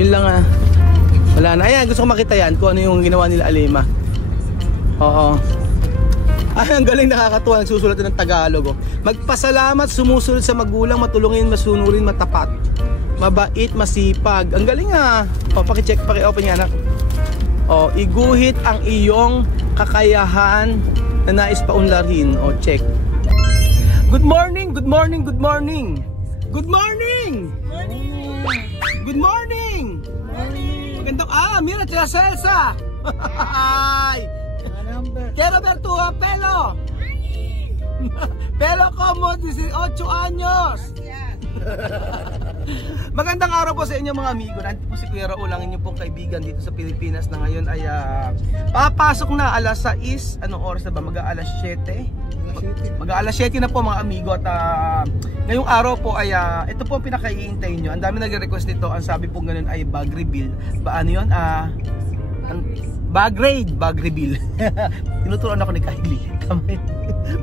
Yun lang ah. Wala na. Ayan, gusto ko makita yan kung ano yung ginawa nila Alima. Oo. Ay, ang galing, nakakatuwa. Nagsusulat ng Tagalog. Oh. Magpasalamat, sumusunod sa magulang, matulungin, masunurin, matapat. Mabait, masipag. Ang galing ah. O, paki-check, paki-open yan. O, iguhit ang iyong kakayahan na nais paunlarin. O, check. Good morning, good morning, good morning. Good morning! Good morning! Magandang, mira, tira Celsa! Ay! Quiero ver tu pelo! Pelo como 18 años! Magandang araw po sa inyo mga amigo. Nandito po si Kuya Raul, ang inyong pong kaibigan dito sa Pilipinas na ngayon ay papasok na alas 6. Anong oras na ba? Mag-aalas 7? Mag-aalas 7 na po mga amigo. At ngayong araw po ay ito po ang pinaka-iintay nyo. Ang dami nag-request nito. Ang sabi po ganun ay bag reveal. Ano yun? Bag raid, bag reveal. Tinuturuan ako ni Kylie.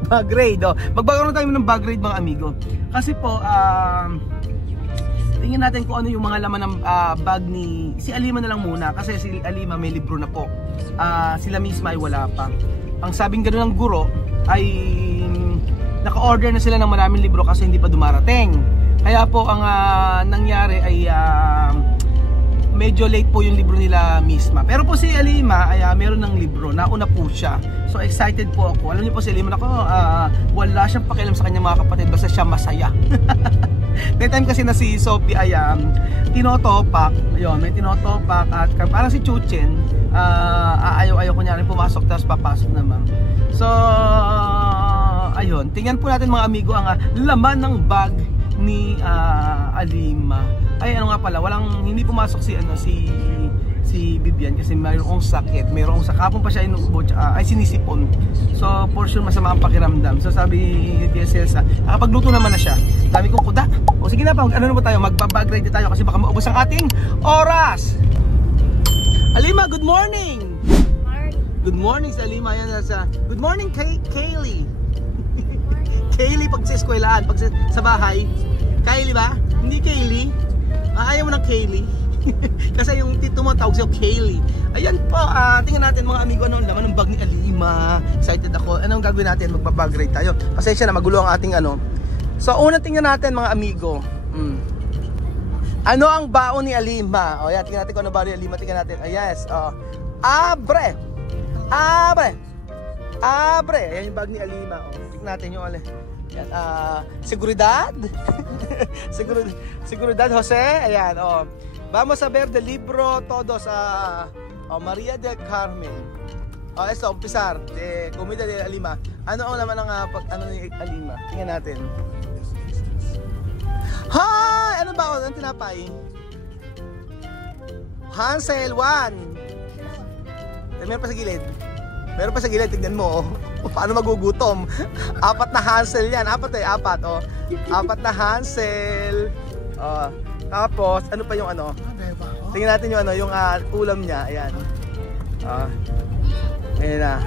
Bag raid. Magbago tayo ng bag raid mga amigo. Kasi po tingnan natin kung ano yung mga laman ng bag ni si Alima na lang muna. Kasi si Alima may libro na po. Sila misma ay wala pa. Ang sabing gano'n ng guro ay naka-order na sila ng maraming libro kasi hindi pa dumarating. Kaya po ang nangyari ay medyo late po yung libro nila misma. Pero po si Alima ay meron ng libro, nauna po siya. So excited po ako. Alam niyo po si Alima, wala siyang pakialam sa kanyang mga kapatid, basta siya masaya. May time kasi na si Sophie ay tinotopak. Ayun, may tinotopak at parang si Chuchen, ayaw ko niya rin pumasok tapos papasok naman. So ayun, tingnan po natin mga amigo ang laman ng bag ni Alima. Ay ano nga pala, hindi pumasok si Bibian kasi mayroong sakit. Mayroong sakapon pa siya inuubo, ay sinisipon. So for sure masama ang pakiramdam. So sabi ni Tia Celsa, nakapagluto naman na siya. Sabi ko, kuda. O sige na pa, ano na ba tayo? Magbabag ready tayo kasi baka maubos ang ating oras. Alima, good morning. Good morning sa Alima. Yan sa good morning Kaylee. Kaylee pag sa eskwelahan, pag sa bahay. Kaylee ba? Hindi Kaylee. Ayaw mo ng Kaylee. Kasi yung tito mo tawag siya Kaylee. Ayan po, tingnan natin mga amigo ano laman ng bag ni Alima. Excited ako. Anong gagawin natin? Magbabag rate tayo. Pasensya na, magulo ang ating ano. So unang tingnan natin mga amigo. Ano ang baon ni Alima? O yan, tingnan natin kung ano baon ni Alima. Tingnan natin. Yes. Abre. Abre. Abre. Ayan yung bag ni Alima. Tingnan natin yung yan, seguridad. Seguridad Jose. Ayan, vamos a ver del libro todos Maria del Carmen. Eso, umpisar de comida de Alima. Ano ang laman ng ano ni Alima? Tingnan natin. Hi! Ano ba? Anong tinapay? Hansel 1. Meron pa sa gilid. Meron pa sa gilid, tignan mo. Paano magugutom? 4 na Hansel yan. 4. Apat na Hansel. Tapos, ano pa yung ano? Tingnan natin yung ano, yung ulam niya. Ayan. Ayan na.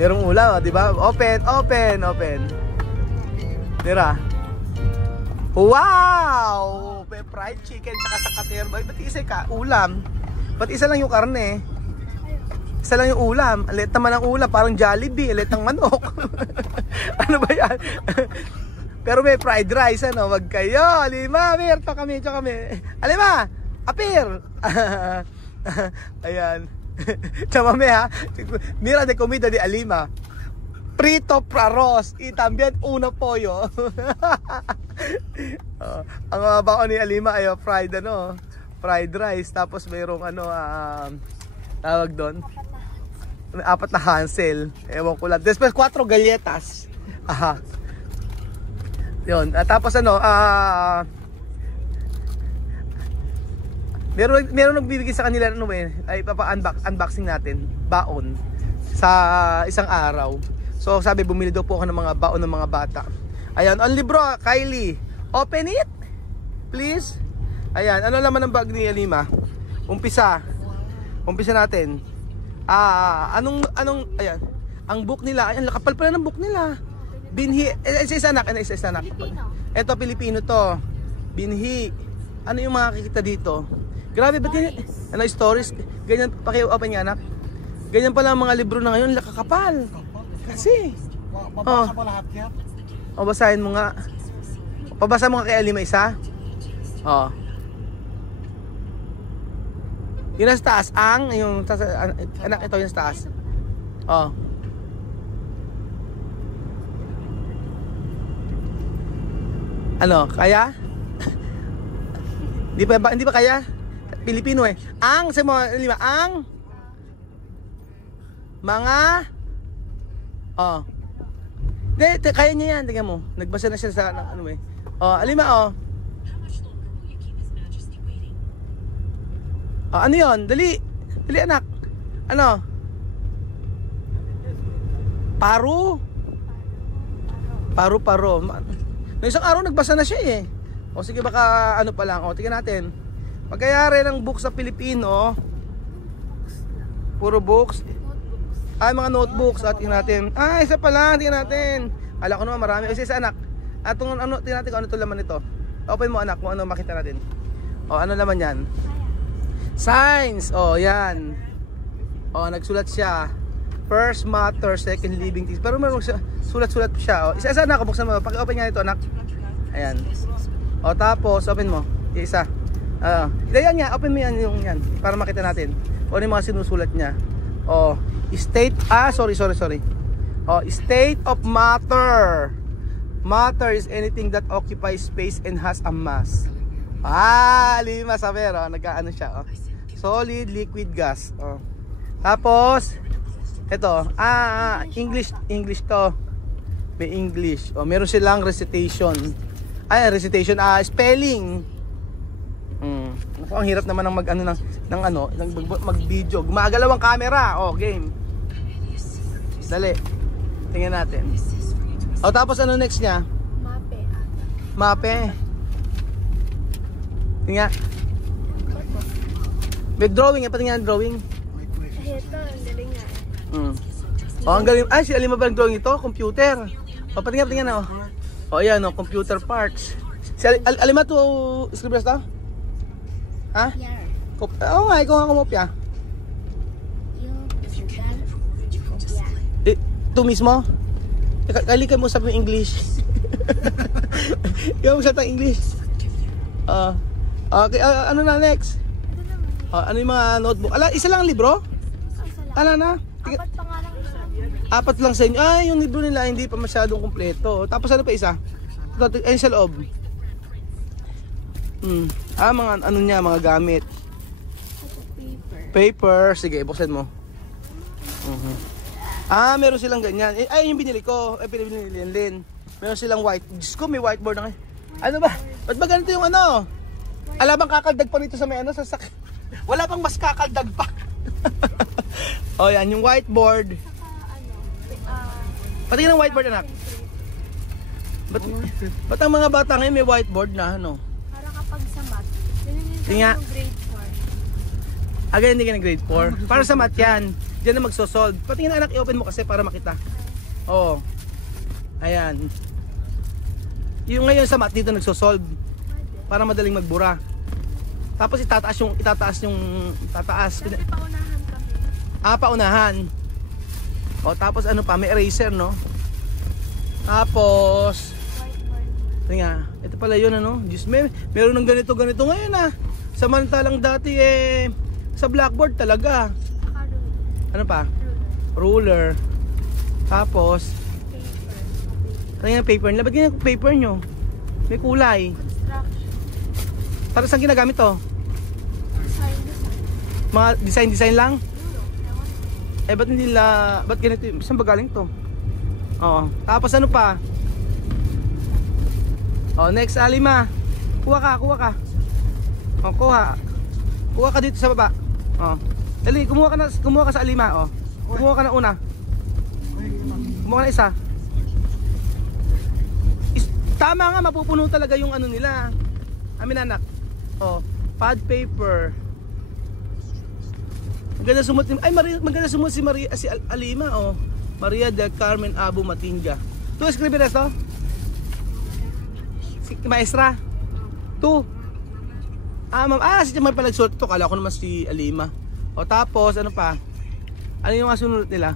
Merong ulam, di ba? Open. Tira. Wow! May fried chicken tsaka sa katerba. Ba't isa ka? Ulam. Ba't isa lang yung karne? Isa lang yung ulam. Alit naman ang ulam. Parang Jollibee. Alit ang manok. Ano ba yan? Pero may fried rice. Ano? Wag kayo. Alima. Mirto kami. Alima. Apir. Ayan. Chamame ha. Mira de comida de Alima. Prito praros. Y también uno pollo. Ang baon ni Alima ay fried rice. Tapos mayroong tawag doon. 4 na Hansel. Ewan ko lang. Después 4 galletas. Yun. Tapos meron nagbibigay sa kanila ay unboxing natin. Baon. Sa isang araw. So sabi bumili daw po ako ng mga baon ng mga bata. Ayan. Ang libro, Kylie. Open it. Please. Ayan. Ano naman ang bag ni Alima? Umpisa natin. Ayan. Ang book nila, ayan, kapal pala ng book nila. Binhi, isa anak. Ito, Pilipino to. Binhi. Ano yung makikita dito? Grabe, ba't ganyan? Ano, stories? Ganyan, paki-open nga anak. Ganyan pala ang mga libro na ngayon, kakapal. Kasi. Mabasa pa lahat yan. O, basahin mo nga. Pabasa mo nga kay Alima isa. O. Yung nasa taas, yung anak ito yung sa taas. O. Ano, kaya? Hindi ba kaya? Pilipino eh. Sa mga Alima, mga kaya niya yan, tingnan mo. Nagbasa na siya sa ano eh. Alima ano yun? Dali anak. Ano? Paru. Noong isang araw nagbasa na siya eh. Sige baka ano pa lang. Tingnan natin. Pagkayari ng book sa Pilipino, puro books. Mga notebooks. Tingnan natin. Isa pa lang. Tingnan natin. Alam ko naman marami. Isa anak. Tingnan natin kung ano ito laman nito. Open mo anak kung ano makita natin. Ano laman yan? Science. Yan. Nagsulat siya. First matter, second living things. Pero meron siya, sulat-sulat siya. Isa anak, buksan mo. Paki-open nga ito anak. Ayan. Tapos open mo. Isa. Yan nga, open mo yung yan para makita natin. Ano yung mga sinusulat niya. State, sorry. State of matter. Matter is anything that occupies space and has a mass. Lima saber, nagkaano siya. Solid, liquid, gas. Tapos ito, English to. May English. Meron silang recitation. Spelling. Ang hirap naman ng mag-video. Gumagalaw ang camera. Game. Dali. Tingnan natin. Tapos ano next niya? Mape. Tingnan. May drawing, patingnan ang drawing. Ito, ang galing nga. Ang galing. Si Alima ba ang drawing ito? Computer. Patingnan. Ayan, computer parts. Si Alima to scribbles to? Ha? Yeah. Ikaw nga kumopya. Yung physical. Yeah. Ito mismo? Kali ka mo sabi ng English. Ikaw mo sabi ng English. Okay, ano na next? Ano yung mga notebook? Isa lang ang libro? Isa lang. Na? 4 pa nga lang isa. 4 lang sa inyo. Yung libro nila hindi pa masyadong kumpleto. Tapos ano pa isa? Ito, sa loob. Mga ano niya, mga gamit. Paper. Sige, buksan mo. Meron silang ganyan. Yung binili ko. Pinili ni Lin. Meron silang Diyos ko, may whiteboard na. Ano ba? Ba't ba ganito yung ano? Alabang kakaldag pa nito sa may sa sak. Wala pang mas kakaldag pa. Yan, yung whiteboard. Patingin ng whiteboard anak. Ba't ang mga bata ngayon may whiteboard na Para kapag sa math, Tinga. yung grade 4. Again, hindi ka ng grade 4. Para sa math yan. Diyan na magsosolve. Patingin anak, i-open mo kasi para makita. Ayan. Yung ngayon sa math dito nagsosolve. Para madaling magbura. Tapos itataas. Siyempre paunahan kami. Paunahan. Tapos ano pa, may eraser Tapos tingnan, ito pala yun Diyos, meron ng ganito ngayon Samantalang dati sa blackboard talaga. Ano pa? Ruler. Tapos tingnan paper nila. Ba't ganyan yung paper nyo? May kulay. Construction. Para saan ginagamit to? Design. Mga design lang? Ba't ganito yun? Saan ba galing to? Tapos ano pa? Next Alima. Kuha ka. Kuha ka dito sa baba. Dali, kumuha ka sa Alima. Kumuha ka na una. Kumuha ka na isa. Tama nga, mapupuno talaga yung ano nila. Amin anak. Pad paper. Maganda sumot si Alima Maria del Carmen Abu Matinga. Tu escribir esto? Si maestra. Tu. Ma'am. Si may palagsulat ito. Kala ko naman si Alima. O tapos, ano pa? Ano yung mga sunod nila?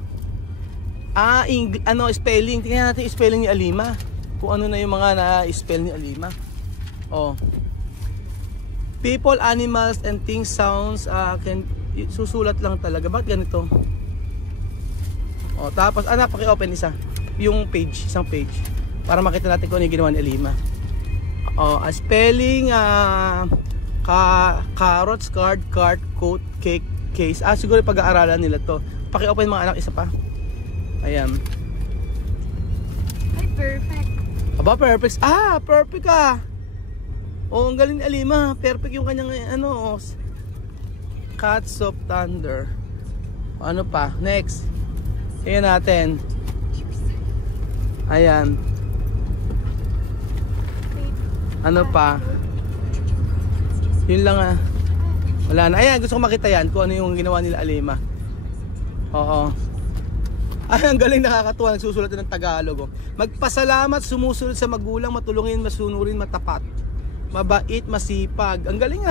Spelling. Tingnan natin yung spelling ni Alima. Kung ano na yung mga na-spell ni Alima. O. People, animals, and things, sounds, susulat lang talaga. Bakit ganito? O, tapos, paki-open isa. Yung page, isang page. Para makita natin kung ano yung ginawa ni Alima. O, spelling, carrots, card, coat, cake, case. Siguro pag-aaralan nila to. Paki-open mga anak, isa pa. Ayan. Ay, perfect. Aba, perfect. Perfect ka. Ang galing ni Alima. Perfect yung kanyang, Cats of Thunder. Ano pa? Next. Tingnan natin. Ayan. Ano pa? Yun lang Wala na. Ayan, gusto ko makita yan kung ano yung ginawa nila Alima. Oo. Ang galing, nakakatuwa. Nagsusulat ng Tagalog. Magpasalamat, sumusunod sa magulang, matulungin, masunurin, matapat. Mabait, masipag. Ang galing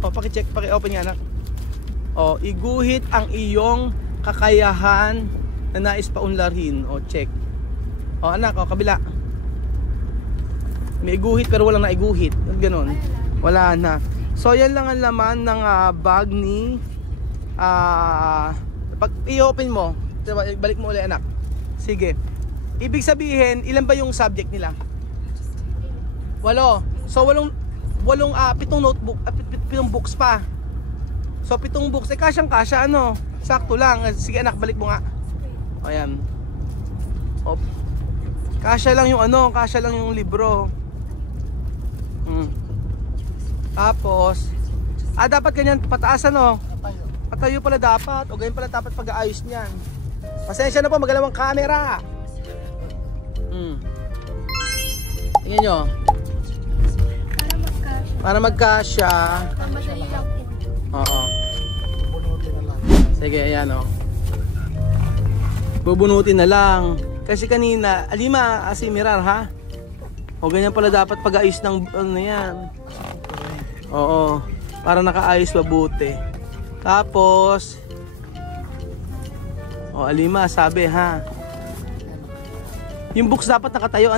paki-check, paki-open nga anak. Iguhit ang iyong kakayahan na nais paunlarin. Check. Anak, kabila. May iguhit pero walang naiguhit. Ganon. Wala na. So yan lang ang laman ng bag ni pag i-open mo, balik mo ulit anak. Sige. Ibig sabihin, ilan ba yung subject nila? 8. So walong 7 notebook, 7 books pa. So 7 books, kasyang-kasya sakto lang. Sige anak, balik mo nga. Ayan. Kasya lang yung kasya lang yung libro. Tapos dapat ganyan pataas patayo pala dapat. O ganyan pala dapat pag-aayos niyan. Pasensya na po, magalawang camera. Tingnan nyo. Para magkasya. Madali lang po. Oo. Sige, ayan bubunutin na lang. Kasi kanina, Alima, mirar ha? O ganyan pala dapat pag-aayos ng yan. Oo. Para nakaayos mabuti. Tapos Alima, sabi ha. Yung books dapat nakatayo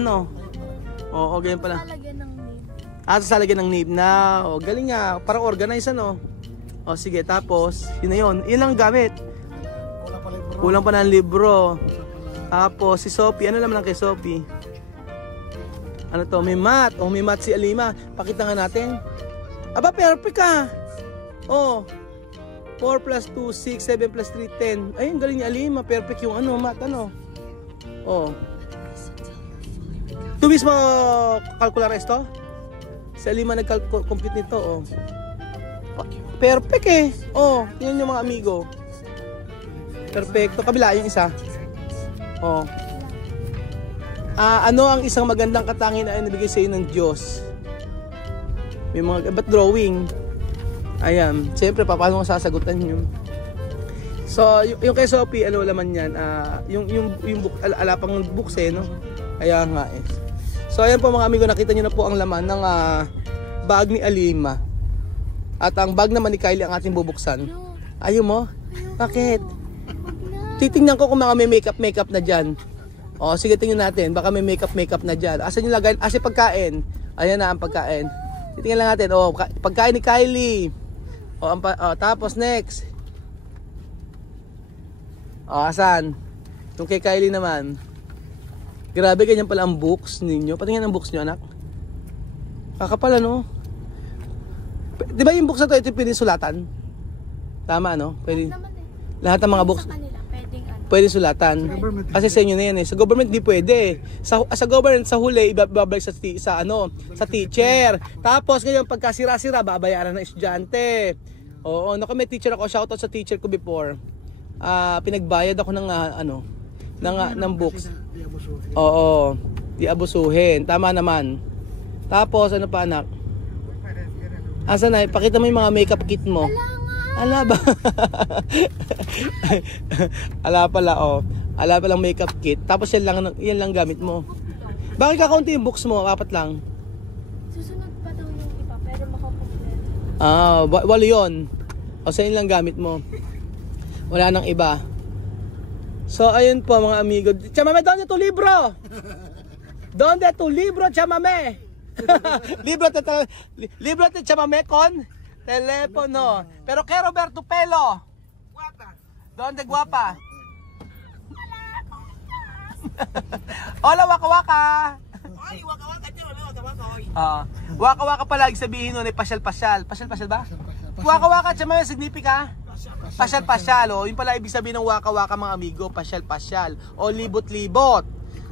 Oo, ganyan pala. Lalagyan ng name. Sasalagyan ng name na. Galing nga. Para organize sige, tapos yun na yun. Yun lang gamit. Kulang pa ng libro. Tapos si Sophie, ano naman lang kay Sophie? Ano to? May math. May math si Alima. Pakita nga natin. Aba, perfect ka. 4 plus 2, 6, 7 plus 3, 10. Ayun, galing ni Alima. Perfect yung math, 2 mismo calculares to? Si Alima nag-compute nito, Perfect yun yung mga amigo. Perfecto. Kabila yung isa. Ano ang isang magandang katangian na nabigay sa iyo ng Diyos? May mga ba't drawing? Ayan, siyempre paano ko sasagutan yun. So, yung kay Sophie, laman yan? Yung book, alapang books Kaya nga So, ayan po mga amigo, nakita nyo na po ang laman ng bag ni Alima. At ang bag naman ni Kylie ang ating bubuksan. Ayaw mo? Bakit? Titingnan ko kung mga may makeup na dyan. Sige, tingnan natin. Baka may makeup na dyan. Asan yung lagay? Pagkain. Ayan na ang pagkain. Titingnan lang natin. Pagkain ni Kylie. Tapos next. Asan? Yung kay Kylie naman. Grabe, ganyan pala ang books ninyo. Patingin ang books nyo, anak. Kakapal, Di ba yung books na to, ito pwede sulatan? Tama, Pwede. Lahat ng mga books. Pwede sulatan. Kasi sa inyo na yan Sa government di pwede. Sa government sa huli ibabalik sa teacher. Tapos ngayon pagka sira-sira babayaran ng estudyante. May teacher ako, shoutout sa teacher ko before. Pinagbayad ako ng books. Di abusuhin. Tama naman. Tapos ano pa anak? Asa na? Pakita mo yung mga makeup kit mo. Ala ba? Ala pala Ala palang makeup kit. Tapos yan lang gamit mo. Bakit kakaunti yung books mo? 4 lang. Susunod pa daw yung iba pero makakompleto. Walo yun. O sa lang gamit mo. Wala nang iba. So ayun po mga amigo. Chamame, donde tu libro? Donde tu libro, chamame? libro te chamame con telepono. Pero quiero ver tu pelo. Guapa. Donde guapa? Hola, waka waka. Ay, waka-waka niyo. Waka-waka. Waka-waka pala, sabihin nun ay pasyal-pasyal. Pasyal-pasyal ba? Waka-waka, chamame, signifika? Pasyal-pasyal, o. Yun pala ibig sabihin ng waka-waka mga amigo, pasyal-pasyal. O libot-libot.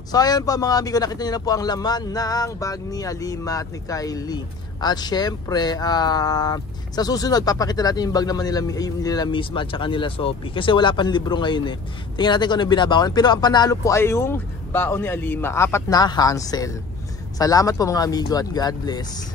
So ayan po mga amigo, nakita nyo na po ang laman ng bag ni Alima at ni Kylie. At syempre, sa susunod, papakita natin yung bag naman nila Misma at saka nila Sophie. Kasi wala pang libro ngayon eh. Tingnan natin kung ano binabawan. Pero ang panalo po ay yung baon ni Alima. 4 na Hansel. Salamat po mga amigo at God bless.